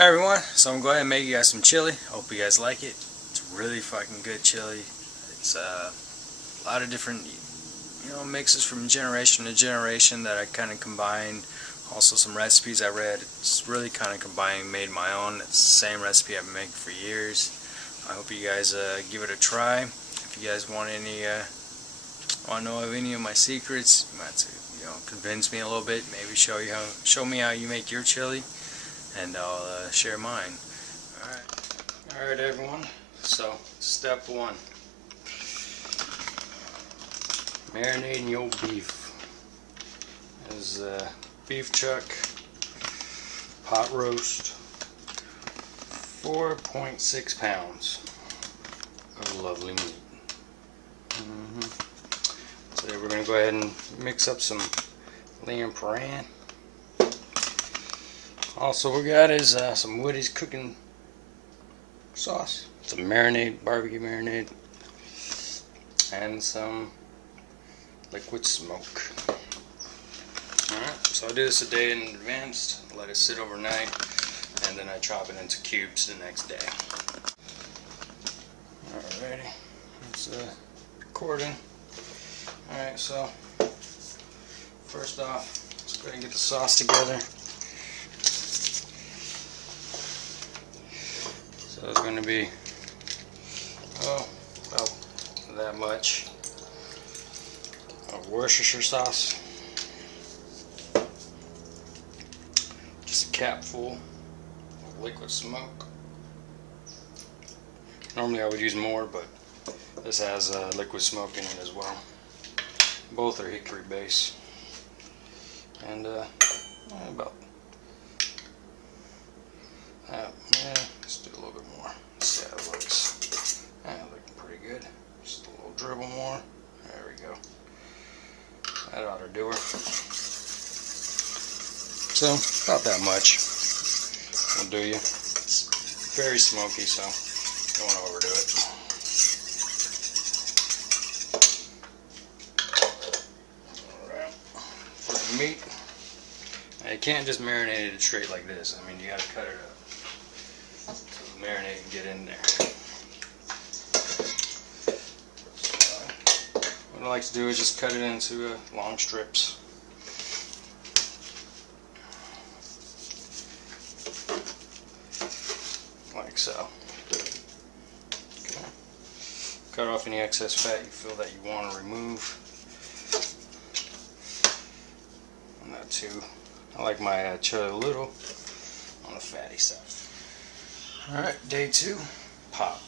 Hi everyone, so I'm going to go ahead and make you guys some chili. Hope you guys like it. It's really fucking good chili. It's a lot of different, mixes from generation to generation that I kind of combined. Also some recipes I read. It's really kind of combined, made my own. It's the same recipe I've been making for years. I hope you guys give it a try. If you guys want want to know of any of my secrets, you might have to, convince me a little bit. Maybe show me how you make your chili, and I'll share mine. Alright everyone, so step one, marinating your beef. This is beef chuck, pot roast, 4.6 pounds of lovely meat. So we're going to go ahead and mix up some lamb paran. Also we got is some Woody's cooking sauce, some marinade, barbecue marinade, and some liquid smoke. Alright, so I do this a day in advance, let it sit overnight, and then I chop it into cubes the next day. Alrighty, it's recording. Alright, so first off, let's go ahead and get the sauce together. So it's going to be, about that much of Worcestershire sauce. Just a cap full of liquid smoke. Normally I would use more, but this has liquid smoke in it as well. Both are hickory base. And about let's do a little bit more. Let's see how it looks. Looking pretty good. Just a little dribble more. There we go. That ought to do her. So about that much will do you. It's very smoky, so don't want to overdo it. Alright. For the meat, now you can't just marinate it straight like this. I mean, you got to cut it up. Marinate and get in there. So, what I like to do is just cut it into long strips. Like so. Okay. Cut off any excess fat you feel that you want to remove. Not too. I like my chili a little on the fatty side. Alright, day two, pop.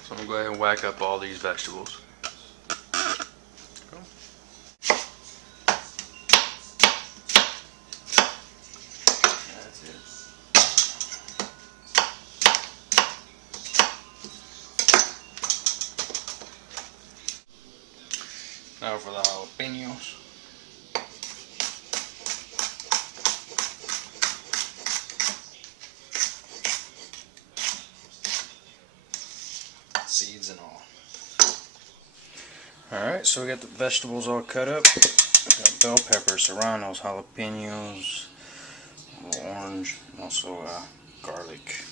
So I'm going to go ahead and whack up all these vegetables. That's it. Now for the jalapenos. Seeds and all. Alright, so we got the vegetables all cut up. Got bell peppers, serranos, jalapenos, a little orange, and also garlic.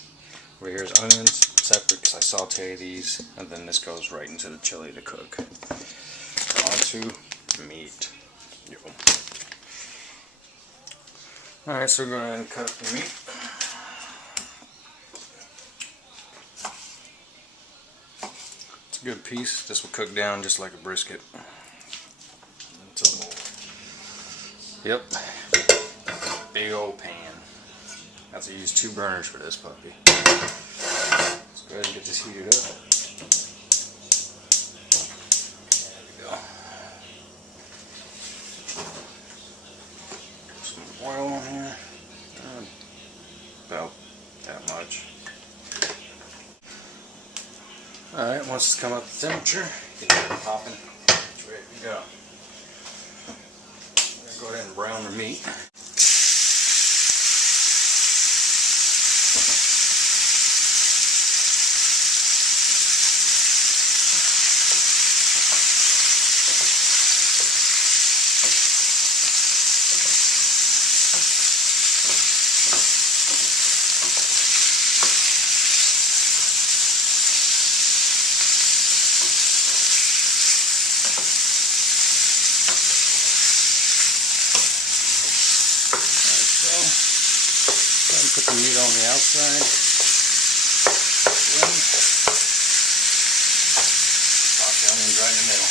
Over here is onions, separate because I saute these, and then this goes right into the chili to cook. Onto meat. Alright, so we're going to go ahead and cut up the meat. Good piece. This will cook down just like a brisket. Yep. Big old pan. I have to use 2 burners for this puppy. Let's go ahead and get this heated up. There we go. Some oil on here. About that much. Alright, once it's come up to temperature, get it popping. It's ready to go. I'm going to go ahead and brown the meat. put the meat on the outside. Pop the onions right in the middle.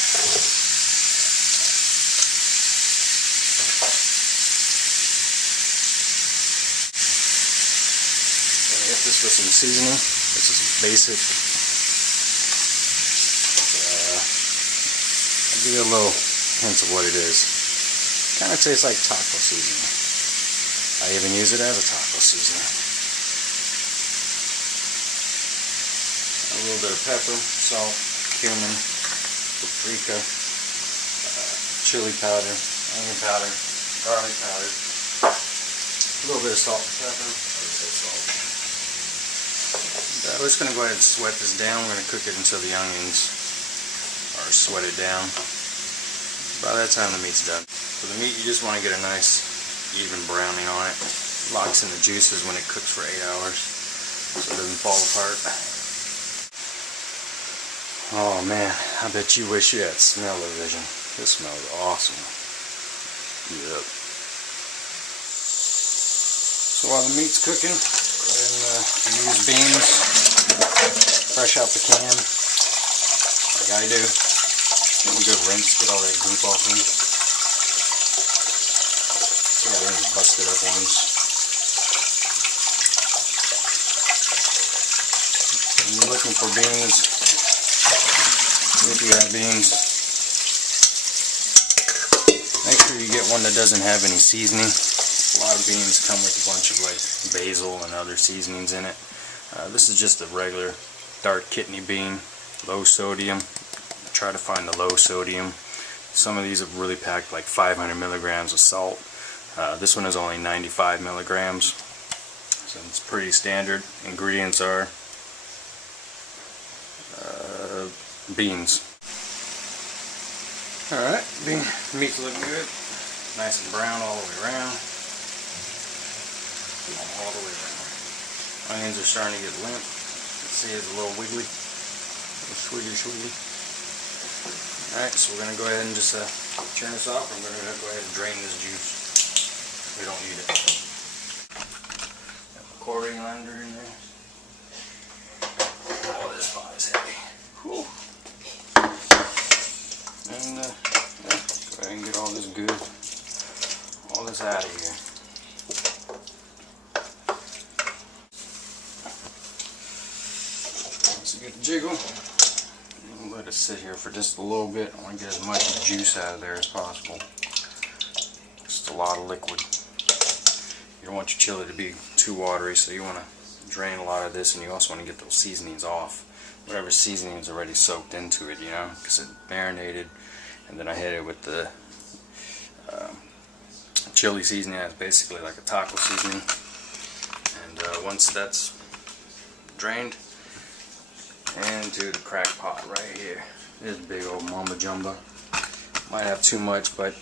Hit this with some seasoning. This is basic. I'll give you a little hint of what it is. Kind of tastes like taco seasoning. I even use it as a taco seasoning. A little bit of pepper, salt, cumin, paprika, chili powder, onion powder, garlic powder, a little bit of salt and pepper. We're just going to go ahead and sweat this down. We're going to cook it until the onions are sweated down. By that time the meat's done. For the meat, you just want to get a nice even browning on it. Locks in the juices when it cooks for 8 hours so it doesn't fall apart. Oh man, I bet you wish you had smell-o-vision. This smells awesome. Yep. So while the meat's cooking, go ahead and use beans. Fresh out the can, like I do. Give them a good rinse, get all that goop off them. See how they're busted up ones. When you're looking for beans, if you have beans, make sure you get one that doesn't have any seasoning. A lot of beans come with a bunch of like basil and other seasonings in it. This is just a regular dark kidney bean, low sodium. Try to find the low sodium. Some of these have really packed like 500 milligrams of salt. This one is only 95 milligrams, so it's pretty standard. Ingredients are beans. Alright, meat's looking good. Nice and brown all the way around. All the way around. Onions are starting to get limp. Let's see, it's a little wiggly. A little swiggly. Alright, so we're going to go ahead and just turn this off. I'm going to go ahead and drain this juice. We don't need it. Got the coriander in there. Oh, this pot is heavy. Whew. And yeah, go ahead and get all this good, all this out of here. Once you get the jiggle, you can let it sit here for just a little bit. I want to get as much juice out of there as possible. Just a lot of liquid. You don't want your chili to be too watery, so you want to drain a lot of this, and you also want to get those seasonings off. Whatever seasoning is already soaked into it, you know, because it marinated, and then I hit it with the chili seasoning. That's basically like a taco seasoning. And once that's drained, into the crack pot right here. This big old mamba jumbo. Might have too much, but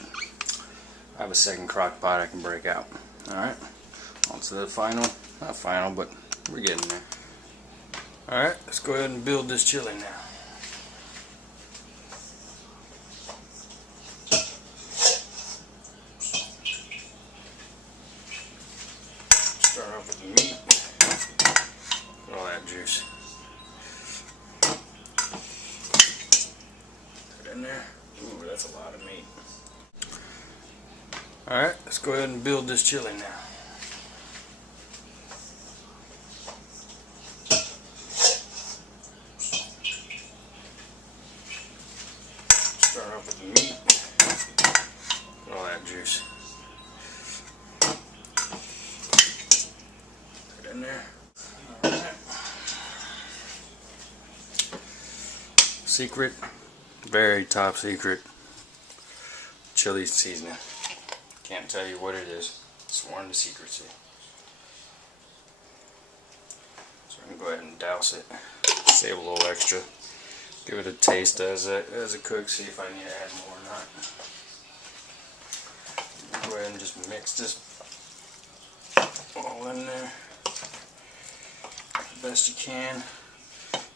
I have a second crock pot I can break out. Alright, on to the final, not final, but we're getting there. Alright, let's go ahead and build this chili now. Start off with the meat. Look at all that juice. Put it in there. Ooh, that's a lot of meat. Alright, let's go ahead and build this chili now. Start off with the meat. Look at all that juice. Put it in there. Alright. Secret, very top secret chili seasoning. Can't tell you what it is. Sworn to secrecy. So I'm gonna go ahead and douse it. Save a little extra. Give it a taste as it cooks. See if I need to add more or not. Go ahead and just mix this all in there the best you can.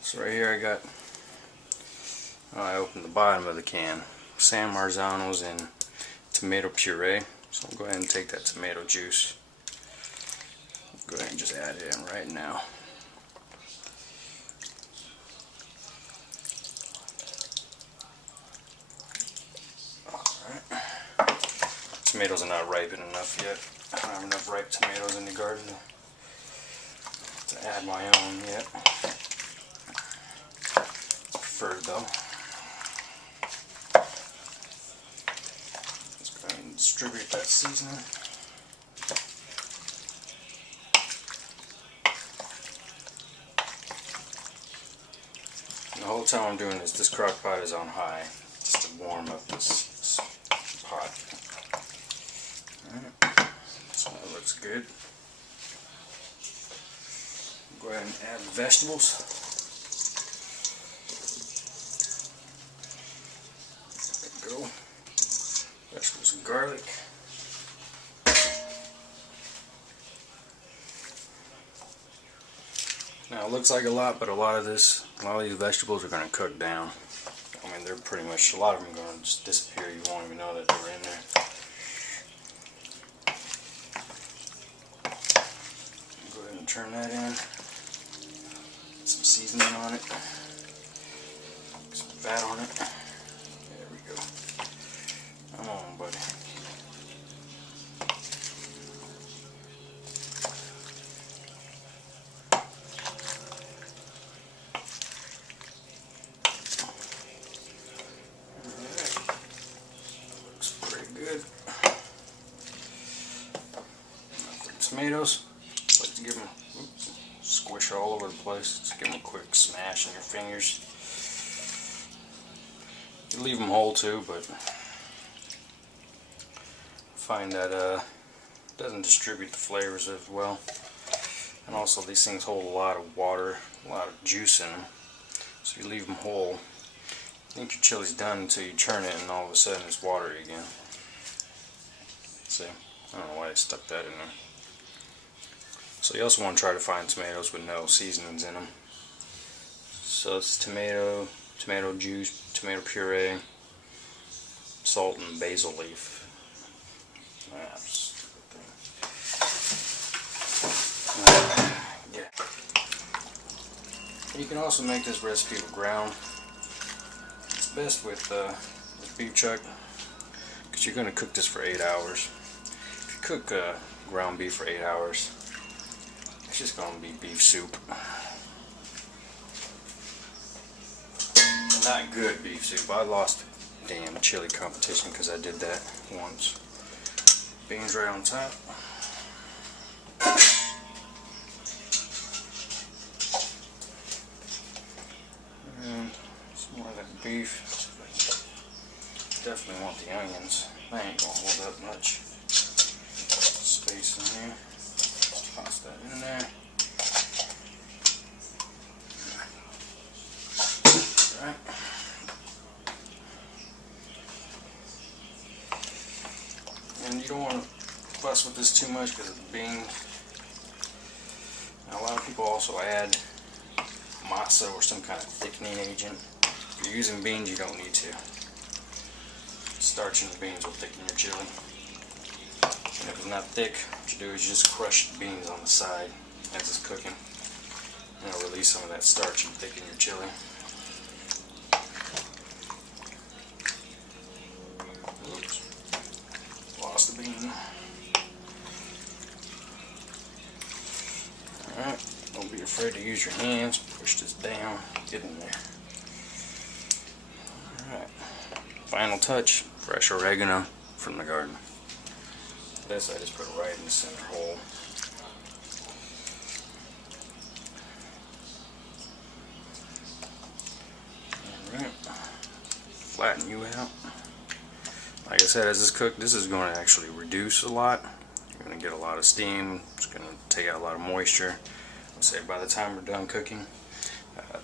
So right here I got. I opened the bottom of the can. San Marzanos and tomato puree. So I'll go ahead and take that tomato juice, Go ahead and just add it in right now. Alright. Tomatoes are not ripened enough yet. I don't have enough ripe tomatoes in the garden to add my own yet. It's preferred though. Let's go ahead and distribute that seasoning. The whole time I'm doing this crock pot is on high, just to warm up this pot. Alright, so that looks good. Go ahead and add the vegetables. There we go. Vegetables and garlic. Now it looks like a lot, but a lot of these vegetables are going to cook down. I mean, they're pretty much, a lot of them are going to just disappear. You won't even know that they're in there. Go ahead and turn that in. Put some seasoning on it. Some fat on it. There we go. Come on, buddy. Tomatoes, like to give them squish all over the place. Just give them a quick smash in your fingers. You leave them whole too, but I find that doesn't distribute the flavors as well. And also these things hold a lot of water, a lot of juice in them. So you leave them whole. I think your chili's done until you turn it, and all of a sudden it's watery again. See, I don't know why I stuck that in there. So you also want to try to find tomatoes with no seasonings in them. So it's tomato juice, tomato puree, salt, and basil leaf. Yeah. You can also make this recipe with ground. It's best with beef chuck, because you're going to cook this for 8 hours. If you cook ground beef for 8 hours, it's just going to be beef soup. Not good beef soup. I lost a damn chili competition because I did that once. Beans right on top. And some more of that beef. Definitely want the onions. I ain't going to hold up much space in here. Toss that in there. Alright. And you don't want to fuss with this too much because of the beans. Now, a lot of people also add masa or some kind of thickening agent. If you're using beans, you don't need to. Starch in the beans will thicken your chili. And if it's not thick, what you do is you just crush the beans on the side as it's cooking. And it'll release some of that starch and thicken your chili. Oops. Lost the bean. Alright, don't be afraid to use your hands. Push this down. Get in there. Alright. Final touch, fresh oregano from the garden. This I just put right in the center hole. Alright. Flatten you out. Like I said, as this cooks, this is going to actually reduce a lot. You're going to get a lot of steam. It's going to take out a lot of moisture. I'll say by the time we're done cooking,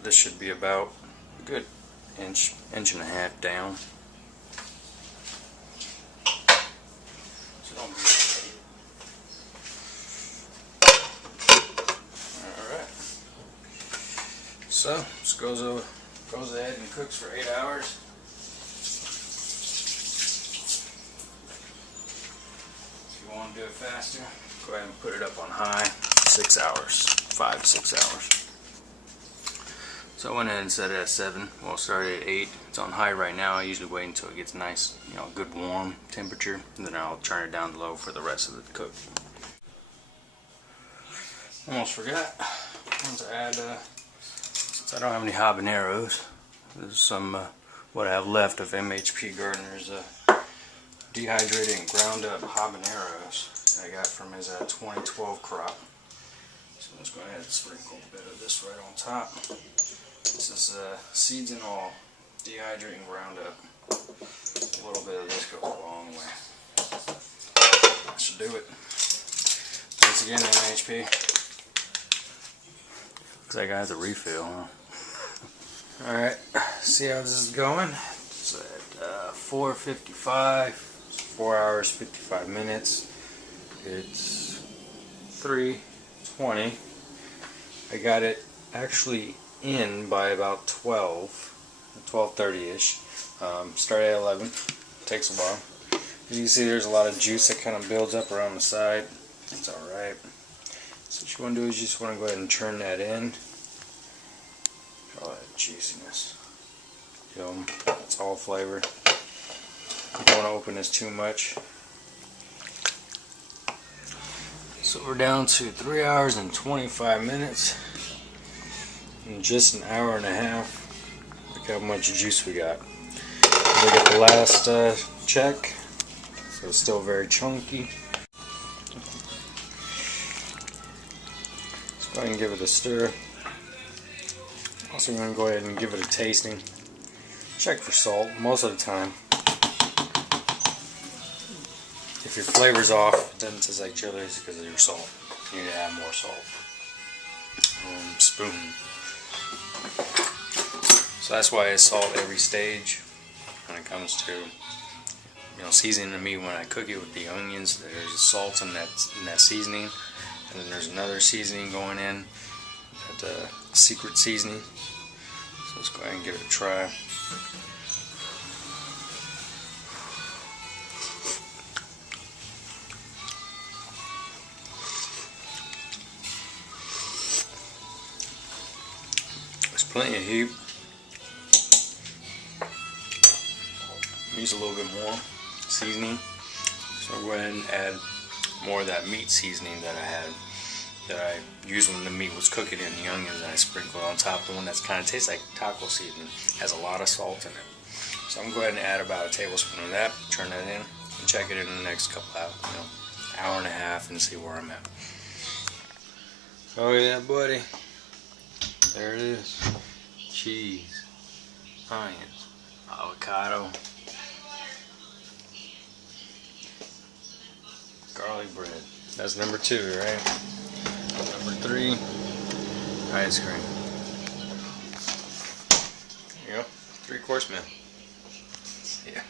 this should be about a good inch and a half down. So don't be afraid. Alright. So this goes ahead and cooks for 8 hours. If you want to do it faster, go ahead and put it up on high. 6 hours, 5 to 6 hours. So I went ahead and set it at 7. Well, started at 8. It's on high right now. I usually wait until it gets nice, you know, good warm temperature, and then I'll turn it down to low for the rest of the cook. Almost forgot. I want to add, since I don't have any habaneros, there's some what I have left of MHP Gardener's dehydrated and ground up habaneros that I got from his 2012 crop. So let's go ahead and sprinkle a bit of this right on top. This is seeds and all, dehydrated and ground up. A little bit of this goes a long way. That should do it. Thanks again, MHP. Looks like I have to refill, huh? Alright, see how this is going. It's at 4:55, 4 hours 55 minutes. It's 3:20. I got it actually in by about 12:30ish. Started at 11. Takes a while. As you can see, there's a lot of juice that kind of builds up around the side. It's alright. So what you want to do is you just want to go ahead and turn that in. All that juiciness. Yum. It's all flavor. You don't want to open this too much. So we're down to 3 hours and 25 minutes. In just an hour and a half. Look how much juice we got. Look at the last check. So it's still very chunky. Let's go ahead and give it a stir. Also, I'm going to go ahead and give it a tasting. Check for salt most of the time. If your flavor's off, it doesn't taste like chili, it's because of your salt. You need to add more salt. Spoon. So that's why I salt every stage when it comes to, you know, seasoning the meat. When I cook it with the onions, there's salt in that seasoning, and then there's another seasoning going in, that secret seasoning. So let's go ahead and give it a try. There's plenty of heat. Use a little bit more seasoning. So I'll go ahead and add more of that meat seasoning that I had, that I used when the meat was cooking in the onions, and I sprinkled on top. The one that's kind of tastes like taco seasoning, has a lot of salt in it. So I'm going to go ahead and add about a tablespoon of that, turn that in, and check it in the next couple hours, hour and a half, and see where I'm at. Oh yeah, buddy. There it is. Cheese, onions, avocado, garlic bread. That's number 2, right? Number 3, ice cream. There you go, 3-course meal. Yeah.